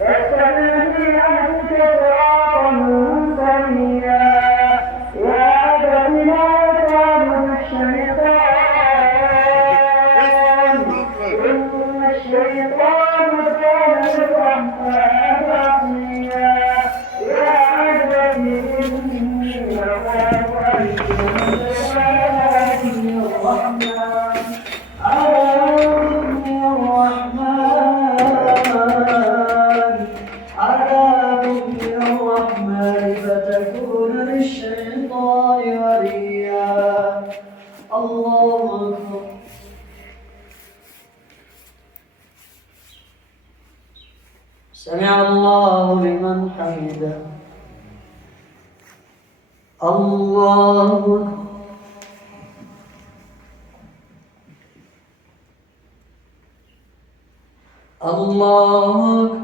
فاستهدينك صراطا سويا يا أبت لا تعبد الشيطان إن الشيطان كان للرحمن عصيا يا أبت إني أخاف أن يمسني الرحمن عذاب من الرحمن فتكون للشيطان وليا. الله أكبر. سمع الله لمن حمده. الله أكبر. الله أكبر.